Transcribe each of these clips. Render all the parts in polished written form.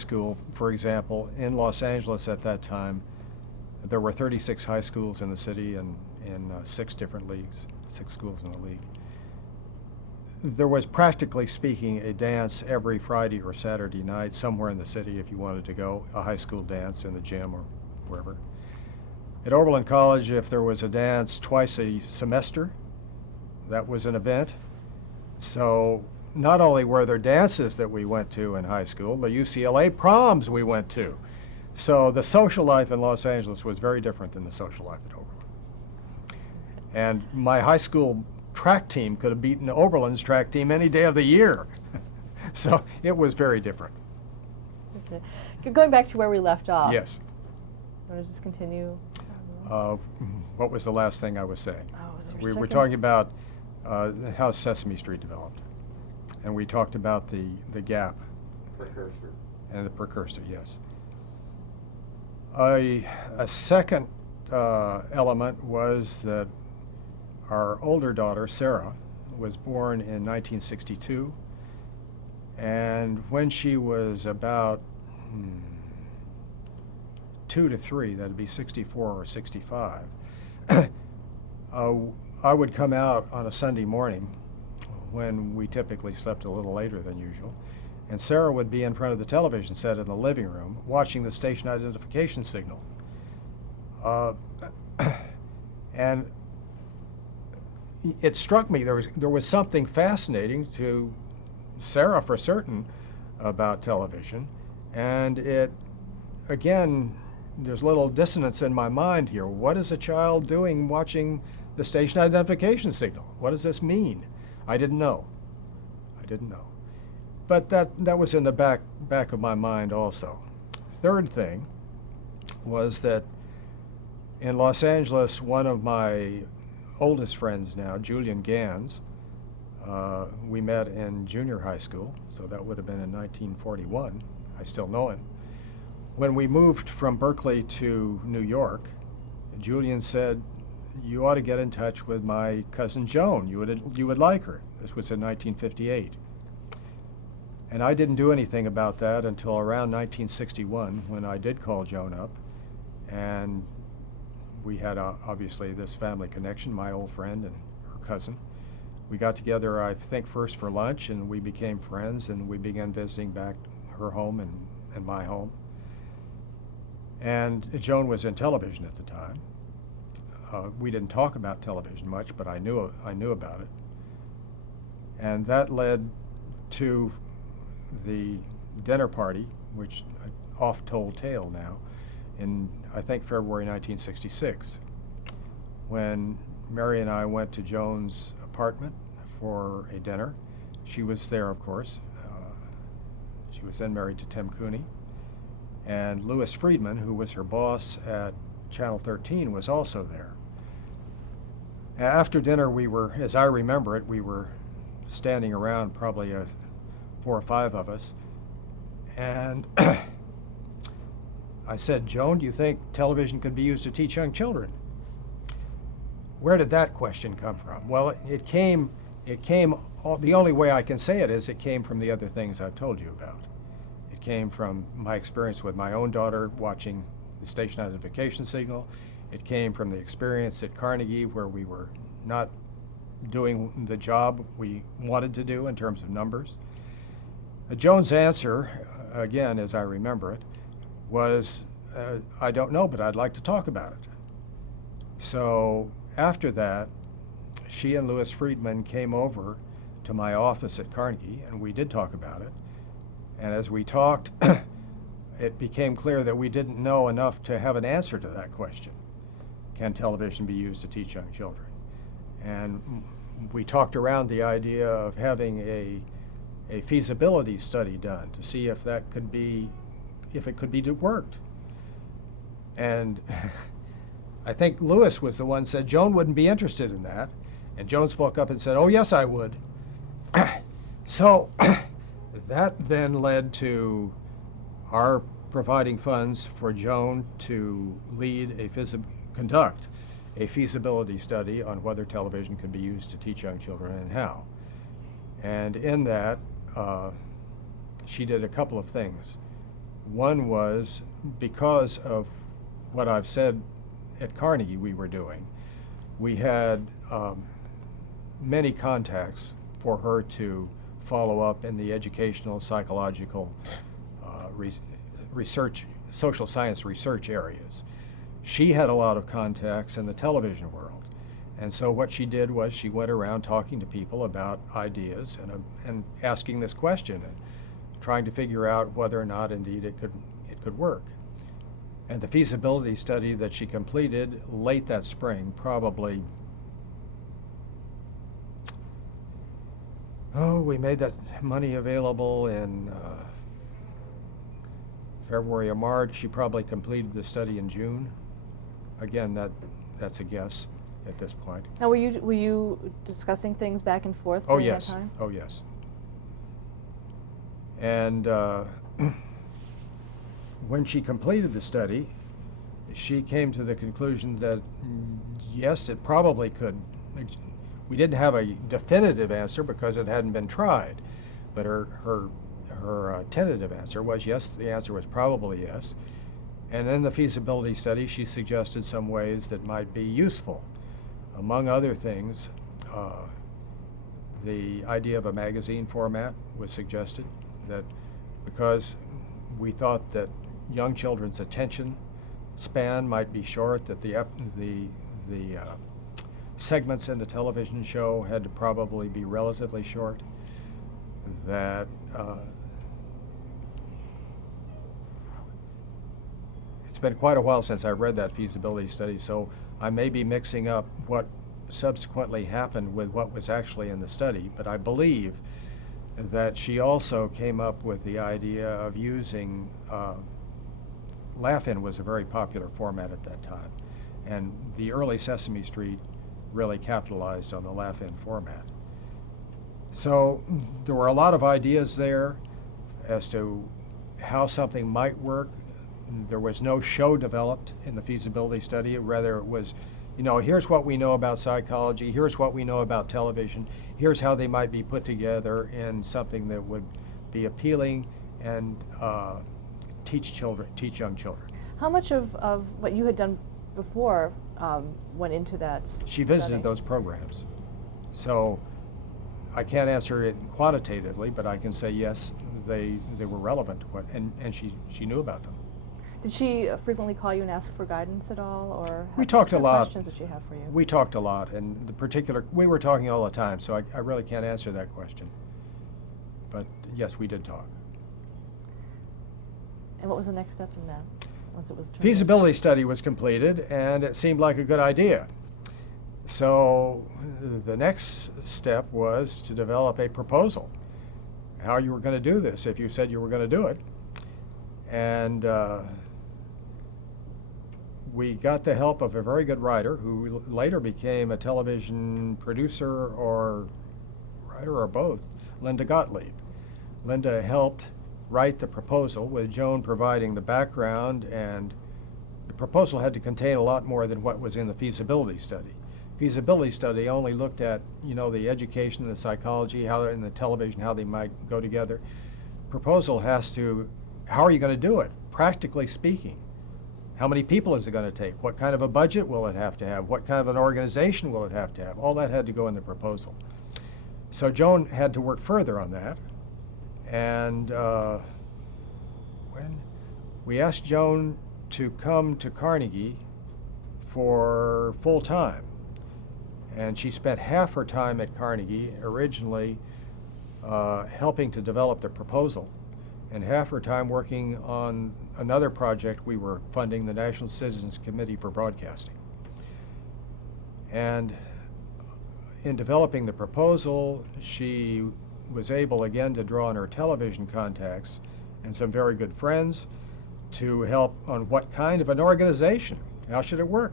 school, for example, in Los Angeles at that time, there were 36 high schools in the city and in 6 different leagues, 6 schools in the league. There was, practically speaking, a dance every Friday or Saturday night somewhere in the city if you wanted to go, a high school dance in the gym or wherever. At Oberlin College, if there was a dance twice a semester, that was an event. So not only were there dances that we went to in high school, the UCLA proms we went to. So the social life in Los Angeles was very different than the social life at Oberlin. And my high school track team could have beaten Oberlin's track team any day of the year. So it was very different. Okay. Going back to where we left off. Yes. You want to just continue? What was the last thing I was saying? Oh, was there a We were second? talking about how Sesame Street developed. And we talked about the gap. Precursor. And the precursor, yes. A second element was that our older daughter, Sarah, was born in 1962. And when she was about 2 to 3, that'd be 64 or 65, I would come out on a Sunday morning when we typically slept a little later than usual, and Sarah would be in front of the television set in the living room watching the station identification signal. And it struck me there was something fascinating to Sarah, for certain, about television, and it, again, there's a little dissonance in my mind here. What is a child doing watching the station identification signal? What does this mean? I didn't know. But that was in the back of my mind also. Third thing was that in Los Angeles, one of my oldest friends now, Julian Gans, we met in junior high school, so that would have been in 1941. I still know him. When we moved from Berkeley to New York, Julian said, "You ought to get in touch with my cousin Joan. You would like her." This was in 1958. And I didn't do anything about that until around 1961, when I did call Joan up, and we had obviously this family connection, my old friend and her cousin. We got together, I think, first for lunch, and we became friends, and we began visiting back her home and my home. And Joan was in television at the time. We didn't talk about television much, but I knew about it. And that led to the dinner party, which oft-told tale now, in, I think, February 1966, when Mary and I went to Joan's apartment for a dinner. She was there, of course. She was then married to Tim Cooney. And Louis Friedman, who was her boss at Channel 13, was also there. After dinner, we were, as I remember it, we were standing around, probably 4 or 5 of us, and I said, "Joan, do you think television could be used to teach young children?" Where did that question come from? Well, it came, the only way I can say it is it came from the other things I've told you about. It came from my experience with my own daughter watching the station identification signal. It came from the experience at Carnegie, where we were not doing the job we wanted to do in terms of numbers. Joan's answer, again, as I remember it, was, "I don't know, but I'd like to talk about it." So after that, she and Louis Friedman came over to my office at Carnegie, and we did talk about it. And as we talked, it became clear that we didn't know enough to have an answer to that question. Can television be used to teach young children? And we talked around the idea of having a feasibility study done to see if that could be, if it could be worked. And I think Louis was the one who said Joan wouldn't be interested in that. And Joan spoke up and said, "Oh, yes, I would." So that then led to our providing funds for Joan to conduct a feasibility study on whether television can be used to teach young children and how. And in that, she did a couple of things. One was because of what I've said at Carnegie we were doing. We had many contacts for her to follow up in the educational, psychological, research, social science research areas. She had a lot of contacts in the television world. And so what she did was she went around talking to people about ideas and asking this question and trying to figure out whether or not indeed it could work. And the feasibility study that she completed late that spring, probably, we made that money available in February or March. She probably completed the study in June. Again, that's a guess at this point. Now, were you discussing things back and forth Oh during yes. that time? Oh yes. And when she completed the study, she came to the conclusion that yes, it probably could. We didn't have a definitive answer because it hadn't been tried, but her tentative answer was yes. The answer was probably yes. And in the feasibility study, she suggested some ways that might be useful. Among other things, the idea of a magazine format was suggested, that because we thought that young children's attention span might be short, that the segments in the television show had to probably be relatively short, that it's been quite a while since I read that feasibility study, so I may be mixing up what subsequently happened with what was actually in the study, but I believe that she also came up with the idea of using, Laugh-In was a very popular format at that time, and the early Sesame Street really capitalized on the Laugh-In format. So there were a lot of ideas there as to how something might work. There was no show developed in the feasibility study. Rather, it was, here's what we know about psychology, here's what we know about television, here's how they might be put together in something that would be appealing and teach young children. How much of what you had done before went into that She visited study? those programs. So I can't answer it quantitatively, but I can say yes, they were relevant to what, and she knew about them. Did she frequently call you and ask for guidance at all, or We talked a what lot. questions did she have for you? We talked a lot, and we were talking all the time, so I really can't answer that question. But yes, we did talk. And what was the next step in that, once it was turned Feasibility study was completed, and it seemed like a good idea. So the next step was to develop a proposal, how you were going to do this if you said you were going to do it. And we got the help of a very good writer who later became a television producer or writer or both, Linda Gottlieb. Linda helped write the proposal, with Joan providing the background, and the proposal had to contain a lot more than what was in the feasibility study. Feasibility study only looked at, the education, the psychology, how in the television, how they might go together. Proposal has to, how are you going to do it, practically speaking? How many people is it going to take? What kind of a budget will it have to have? What kind of an organization will it have to have? All that had to go in the proposal. So Joan had to work further on that. And when we asked Joan to come to Carnegie for full time, and she spent half her time at Carnegie originally helping to develop the proposal, and half her time working on another project we were funding, the National Citizens Committee for Broadcasting. And in developing the proposal, she was able again to draw on her television contacts and some very good friends to help on what kind of an organization, how should it work.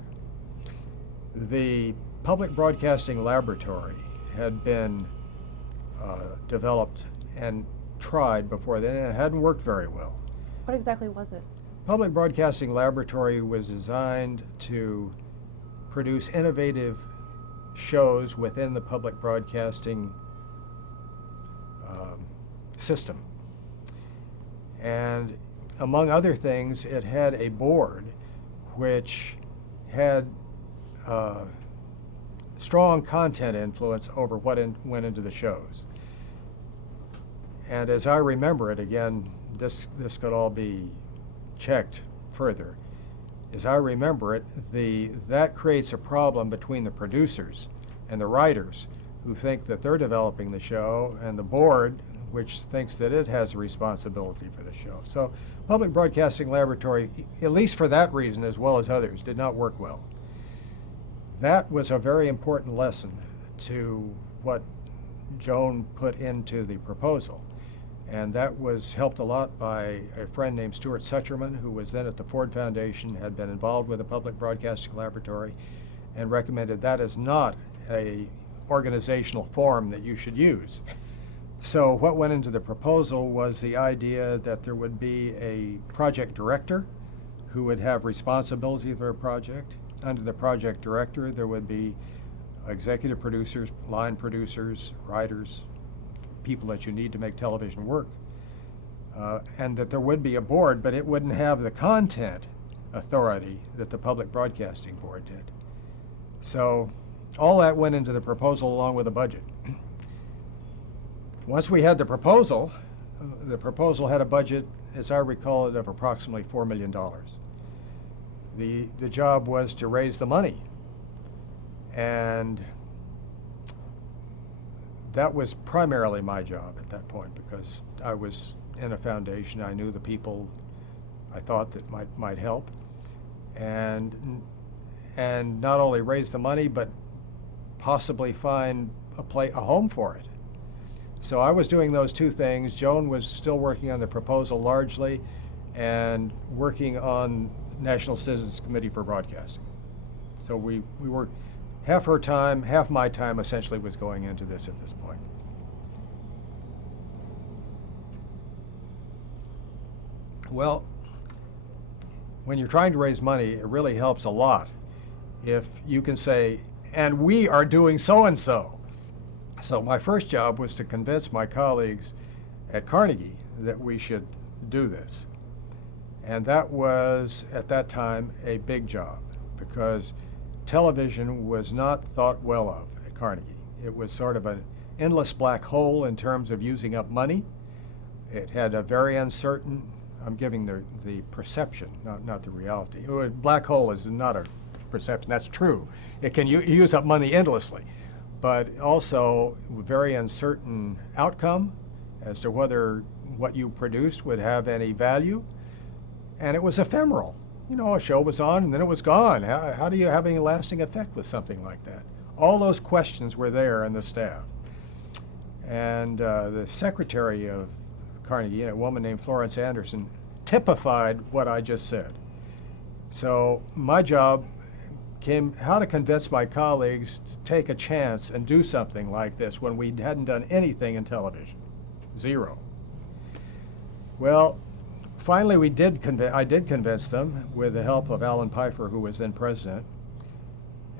The Public Broadcasting Laboratory had been developed and tried before then, and it hadn't worked very well. What exactly was it? Public Broadcasting Laboratory was designed to produce innovative shows within the public broadcasting system. And among other things, it had a board which had strong content influence over what went into the shows. And as I remember it, again, this could all be checked further. As I remember it, that creates a problem between the producers and the writers, who think that they're developing the show, and the board, which thinks that it has a responsibility for the show. So Public Broadcasting Laboratory, at least for that reason as well as others, did not work well. That was a very important lesson to what Joan put into the proposal. And that was helped a lot by a friend named Stuart Sucherman, who was then at the Ford Foundation, had been involved with the Public Broadcasting Laboratory, and recommended that as not a organizational form that you should use. So what went into the proposal was the idea that there would be a project director who would have responsibility for a project. Under the project director, there would be executive producers, line producers, writers, people that you need to make television work. And that there would be a board, but it wouldn't have the content authority that the Public Broadcasting Board did. So all that went into the proposal along with the budget. Once we had the proposal had a budget, as I recall it, of approximately $4 million. The job was to raise the money. And that was primarily my job at that point, because I was in a foundation. I knew the people I thought that might help. And not only raise the money, but possibly find a home for it. So I was doing those two things. Joan was still working on the proposal largely, and working on National Citizens Committee for Broadcasting. So we were, half her time, half my time essentially was going into this at this point. Well, when you're trying to raise money, it really helps a lot if you can say, and we are doing so-and-so. So my first job was to convince my colleagues at Carnegie that we should do this. And that was, at that time, a big job, because television was not thought well of at Carnegie. It was sort of an endless black hole in terms of using up money. It had a very uncertain, I'm giving the perception, not the reality. Black hole is not a perception, that's true. It can use up money endlessly, but also very uncertain outcome as to whether what you produced would have any value. And it was ephemeral. You know, a show was on and then it was gone. How do you have any lasting effect with something like that? All those questions were there in the staff. And the secretary of Carnegie, a woman named Florence Anderson, typified what I just said. So my job came how to convince my colleagues to take a chance and do something like this when we hadn't done anything in television. Zero. Well, finally I did convince them with the help of Alan Pfeiffer, who was then president,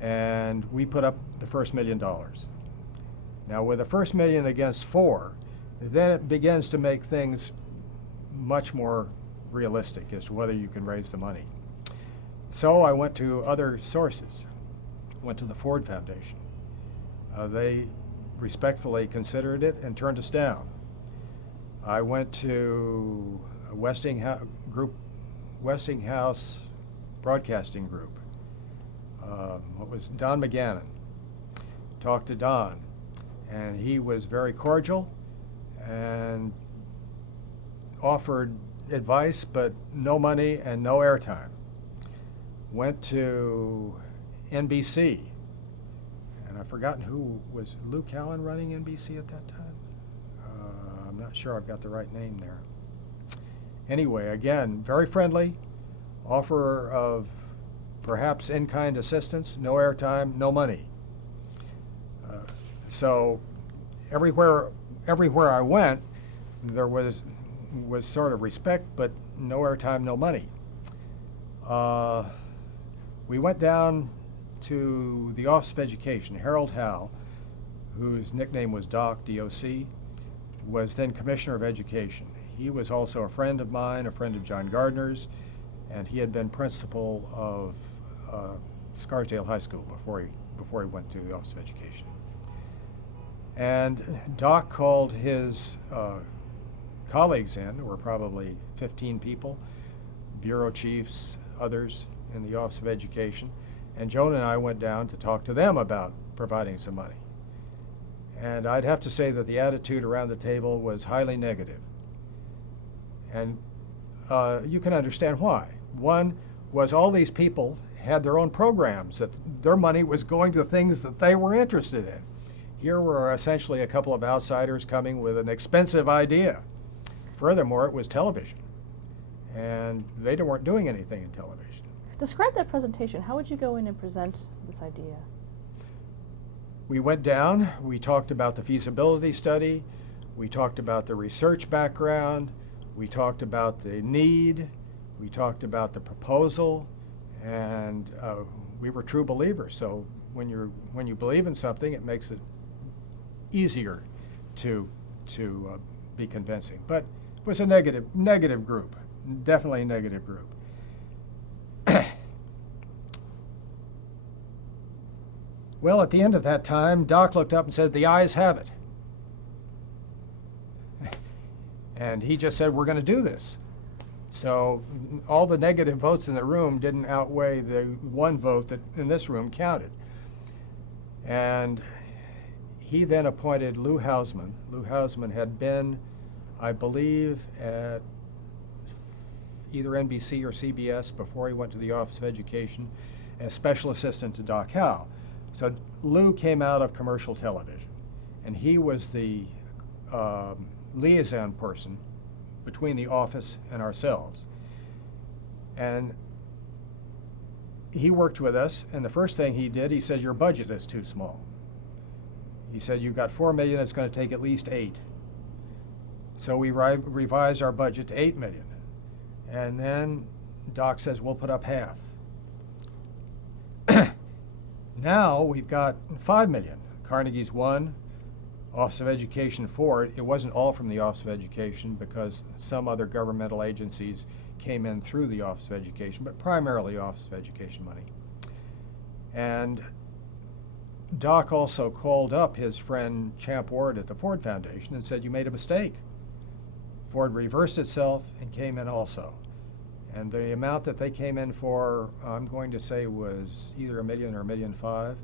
and we put up the first $1 million. Now with the first $1 million against 4, then it begins to make things much more realistic as to whether you can raise the money. So I went to other sources, went to the Ford Foundation. They respectfully considered it and turned us down. I went to a Westinghouse Broadcasting Group. What was Don McGannon? Talked to Don, and he was very cordial and offered advice, but no money and no airtime. Went to NBC, and I've forgotten who was Lou Cowan running NBC at that time. I'm not sure I've got the right name there. Anyway, again, very friendly, offer of perhaps in-kind assistance, no airtime, no money. So everywhere I went, there was sort of respect, but no airtime, no money. We went down to the Office of Education. Harold Howe, whose nickname was Doc, D-O-C, was then Commissioner of Education. He was also a friend of mine, a friend of John Gardner's, and he had been principal of Scarsdale High School before he went to the Office of Education. And Doc called his colleagues in. There were probably 15 people, bureau chiefs, others in the Office of Education, and Joan and I went down to talk to them about providing some money. And I'd have to say that the attitude around the table was highly negative. And you can understand why. One was all these people had their own programs, that their money was going to things that they were interested in. Here were essentially a couple of outsiders coming with an expensive idea. Furthermore, it was television, and they weren't doing anything in television. Describe that presentation. How would you go in and present this idea? We went down, we talked about the feasibility study, we talked about the research background, we talked about the need, we talked about the proposal, and we were true believers. So when you believe in something, it makes it easier to be convincing. But it was a negative group, definitely a negative group. Well, at the end of that time, Doc looked up and said, "The ayes have it." And he just said, "We're going to do this." So all the negative votes in the room didn't outweigh the one vote that in this room counted. And he then appointed Lou Hausman. Lou Hausman had been, I believe, at either NBC or CBS before he went to the Office of Education as special assistant to Doc Howe. So Lou came out of commercial television, and he was the liaison person between the office and ourselves. And he worked with us, and the first thing he did, he said, "Your budget is too small." He said, "You've got $4 million, it's going to take at least $8 million. So we revised our budget to $8 million. And then Doc says, "We'll put up half." Now we've got $5 million. Carnegie's won, Office of Education for it. It wasn't all from the Office of Education because some other governmental agencies came in through the Office of Education, but primarily Office of Education money. And Doc also called up his friend Champ Ward at the Ford Foundation and said, "You made a mistake." Ford reversed itself and came in also. And the amount that they came in for, I'm going to say, was either $1 million or $1.5 million.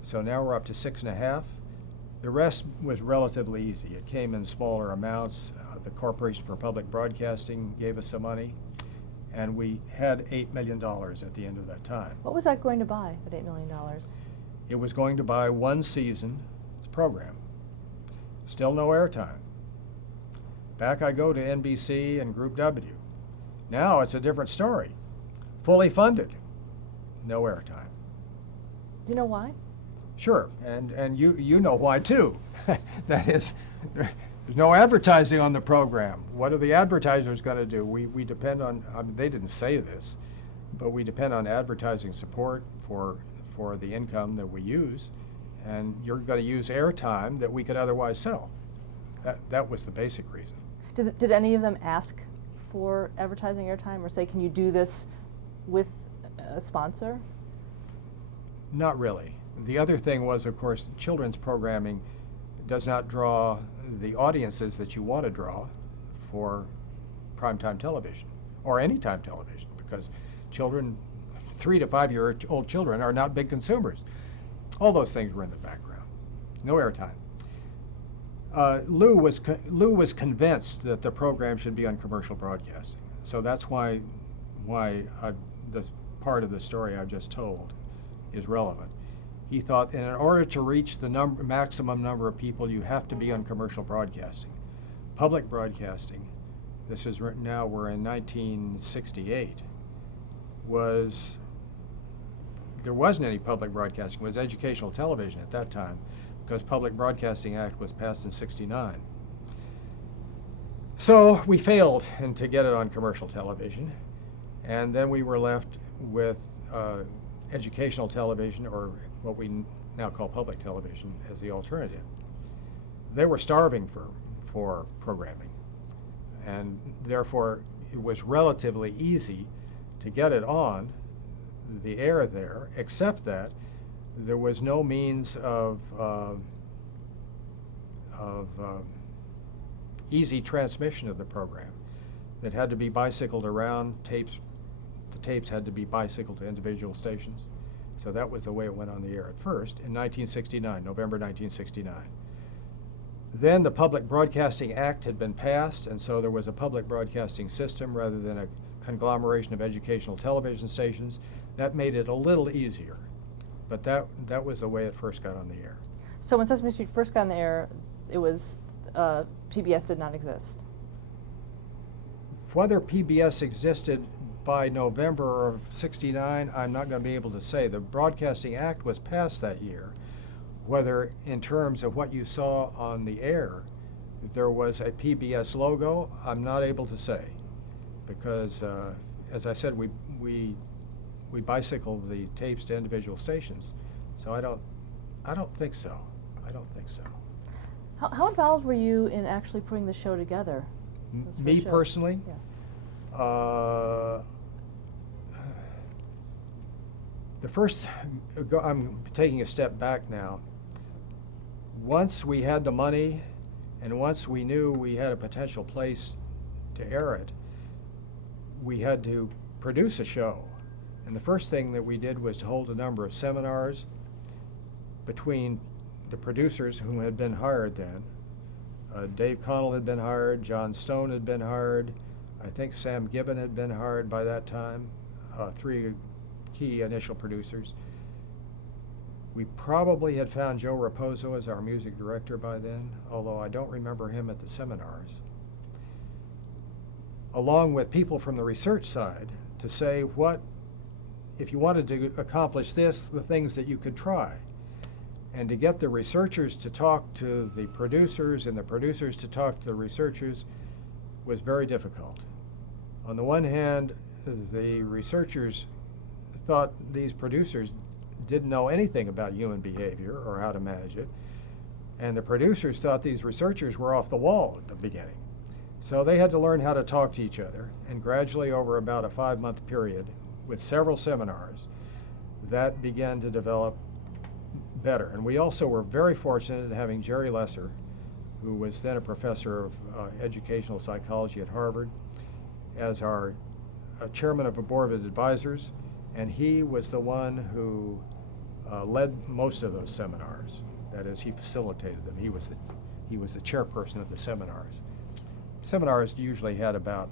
So now we're up to $6.5 million. The rest was relatively easy. It came in smaller amounts. The Corporation for Public Broadcasting gave us some money, and we had $8 million at the end of that time. What was that going to buy, that $8 million? It was going to buy one season's program. Still no airtime. Back I go to NBC and Group W. Now it's a different story. Fully funded, no airtime. Do you know why? Sure, and you know why too. That is, there's no advertising on the program. What are the advertisers going to do? We depend on, I mean, they didn't say this, but we depend on advertising support for the income that we use, and you're going to use airtime that we could otherwise sell. That was the basic reason. Did any of them ask for advertising airtime or say, "Can you do this with a sponsor"? Not really. The other thing was, of course, children's programming does not draw the audiences that you want to draw for primetime television or anytime television, because children, 3 to 5 year old children, are not big consumers. All those things were in the background. No airtime. Lou was convinced that the program should be on commercial broadcasting. So that's why this part of the story I've just told is relevant. He thought in order to reach the maximum number of people, you have to be on commercial broadcasting. Public broadcasting, this is now we're in 1968, there wasn't any public broadcasting. It was educational television at that time, because Public Broadcasting Act was passed in '69. So we failed to get it on commercial television, and then we were left with educational television, or what we now call public television, as the alternative. They were starving for programming. And therefore, it was relatively easy to get it on the air there, except that there was no means of easy transmission of the program. That had to be bicycled around. Tapes, the tapes had to be bicycled to individual stations. So that was the way it went on the air at first in 1969, November 1969. Then the Public Broadcasting Act had been passed, and so there was a public broadcasting system rather than a conglomeration of educational television stations. That made it a little easier, but that was the way it first got on the air. So when Sesame Street first got on the air, it was PBS did not exist. Whether PBS existed by November of '69, I'm not going to be able to say. The Broadcasting Act was passed that year. Whether in terms of what you saw on the air, there was a PBS logo, I'm not able to say. Because, as I said, we bicycled the tapes to individual stations. So I don't think so. I don't think so. How involved were you in actually putting the show together? those Me first shows? personally? Yes. The first, I'm taking a step back now. Once we had the money and once we knew we had a potential place to air it, we had to produce a show. And the first thing that we did was to hold a number of seminars between the producers who had been hired then. Dave Connell had been hired, John Stone had been hired, I think Sam Gibbon had been hired by that time, three key initial producers. We probably had found Joe Raposo as our music director by then, although I don't remember him at the seminars. Along with people from the research side to say what, if you wanted to accomplish this, the things that you could try. And to get the researchers to talk to the producers and the producers to talk to the researchers was very difficult. On the one hand, the researchers thought these producers didn't know anything about human behavior or how to manage it, and the producers thought these researchers were off the wall at the beginning. So they had to learn how to talk to each other, and gradually over about a 5-month period with several seminars, that began to develop better. And we also were very fortunate in having Jerry Lesser, who was then a professor of educational psychology at Harvard, as our chairman of a board of advisors, and he was the one who led most of those seminars. That is, he facilitated them. He was the chairperson of the seminars. Seminars usually had about,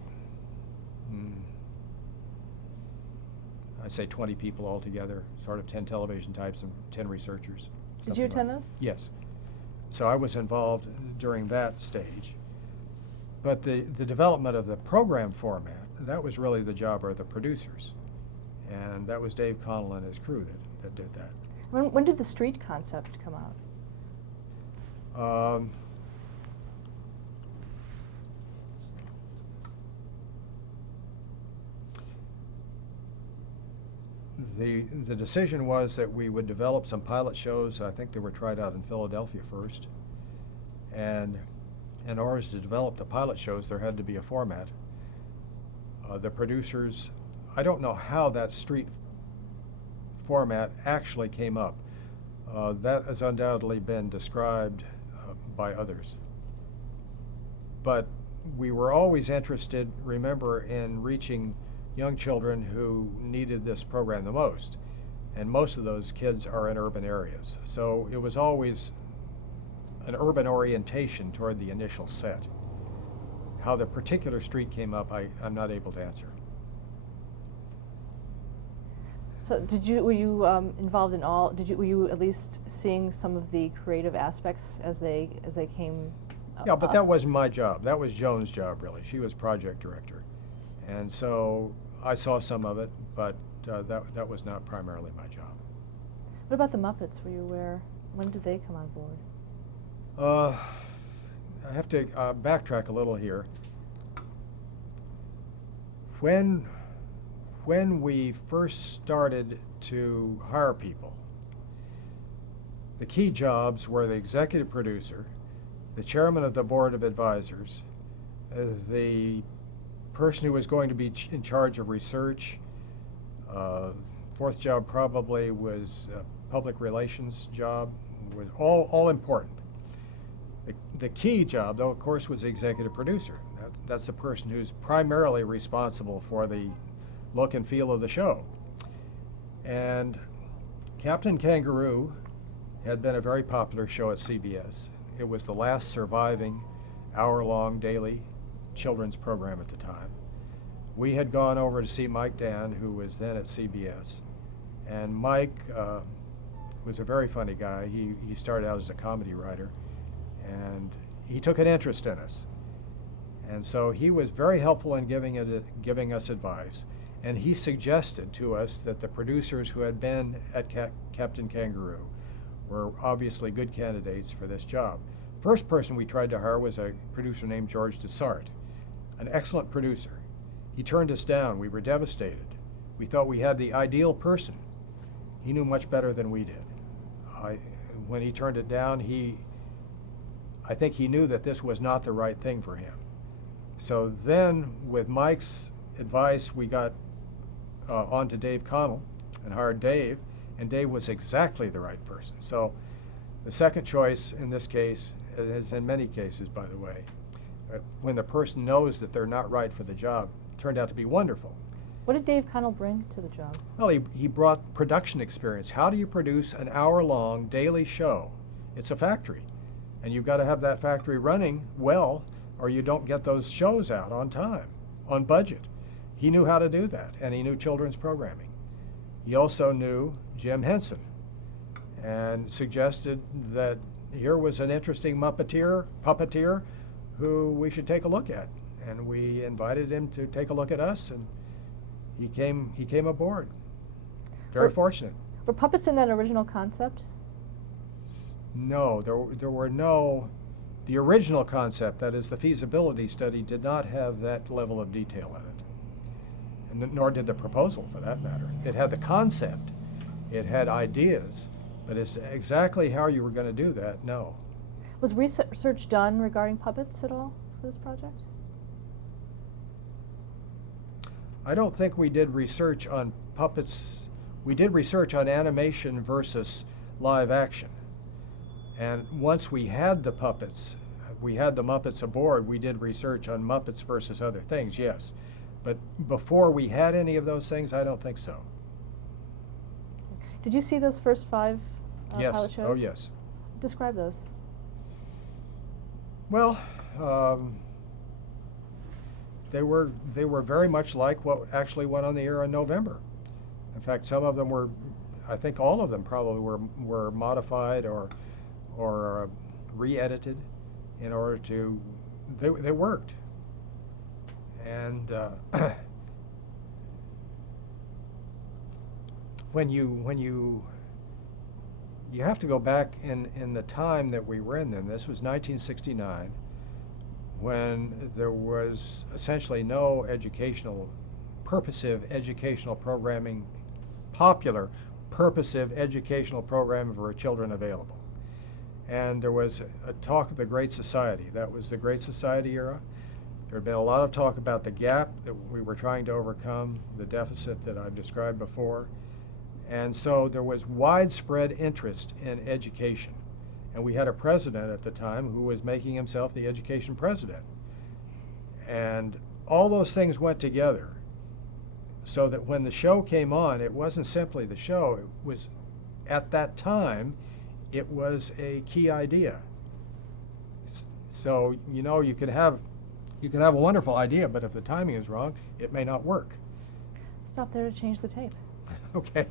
I'd say 20 people altogether, sort of 10 television types and 10 researchers. Did you attend those? Yes. So I was involved during that stage. But the development of the program format, that was really the job of the producers. And that was Dave Connell and his crew that did that. When did the street concept come out? The decision was that we would develop some pilot shows. I think they were tried out in Philadelphia first. And in order to develop the pilot shows, there had to be a format. The producers, I don't know how that street format actually came up. That has undoubtedly been described by others. But we were always interested, remember, in reaching young children who needed this program the most. And most of those kids are in urban areas. So it was always an urban orientation toward the initial set. How the particular street came up, I'm not able to answer. So were you involved in all, were you at least seeing some of the creative aspects as they came up? Yeah, but that wasn't my job. That was Joan's job, really. She was project director. And so I saw some of it, but that was not primarily my job. What about the Muppets? Were you aware? When did they come on board? I have to backtrack a little here. When we first started to hire people, the key jobs were the executive producer, the chairman of the board of advisors, the person who was going to be in charge of research. Fourth job probably was a public relations job, was all important. The key job, though, of course, was the executive producer. That's the person who's primarily responsible for the look and feel of the show. And Captain Kangaroo had been a very popular show at CBS. It was the last surviving hour-long daily children's program at the time. We had gone over to see Mike Dan, who was then at CBS. And Mike was a very funny guy. He started out as a comedy writer, and he took an interest in us. And so he was very helpful in giving us advice. And he suggested to us that the producers who had been at Captain Kangaroo were obviously good candidates for this job. First person we tried to hire was a producer named George Dessart, an excellent producer. He turned us down. We were devastated. We thought we had the ideal person. He knew much better than we did. When he turned it down, I think he knew that this was not the right thing for him. So then, with Mike's advice, we got on to Dave Connell and hired Dave, and Dave was exactly the right person. So the second choice in this case, as in many cases, by the way, when the person knows that they're not right for the job, turned out to be wonderful. What did Dave Connell bring to the job? Well, he brought production experience. How do you produce an hour-long daily show? It's a factory, and you've got to have that factory running well, or you don't get those shows out on time, on budget. He knew how to do that, and he knew children's programming. He also knew Jim Henson, and suggested that here was an interesting puppeteer who we should take a look at. And we invited him to take a look at us, and he came aboard. Very fortunate. Were puppets in that original concept? No, there were no. The original concept, that is the feasibility study, did not have that level of detail in it, and nor did the proposal, for that matter. It had the concept, it had ideas, but as to exactly how you were going to do that, no. Was research done regarding puppets at all for this project? I don't think we did research on puppets. We did research on animation versus live action. And once we had the puppets, we had the Muppets aboard, we did research on Muppets versus other things, yes. But before we had any of those things, I don't think so. Did you see those first 5 Yes. pilot shows? Oh, yes. Describe those. Well, they were very much like what actually went on the air in November. In fact, some of them were, I think all of them probably were modified or re-edited in order to, they worked. And when you have to go back in the time that we were in then. This was 1969, when there was essentially no purposive educational programming, popular purposive educational programming for children available. And there was a talk of the Great Society. That was the Great Society era. There had been a lot of talk about the gap that we were trying to overcome, the deficit that I've described before. And so there was widespread interest in education. And we had a president at the time who was making himself the education president. And all those things went together so that when the show came on, it wasn't simply the show. It was, at that time, it was a key idea. So, you can have a wonderful idea, but if the timing is wrong, it may not work. Stop there to change the tape. Okay.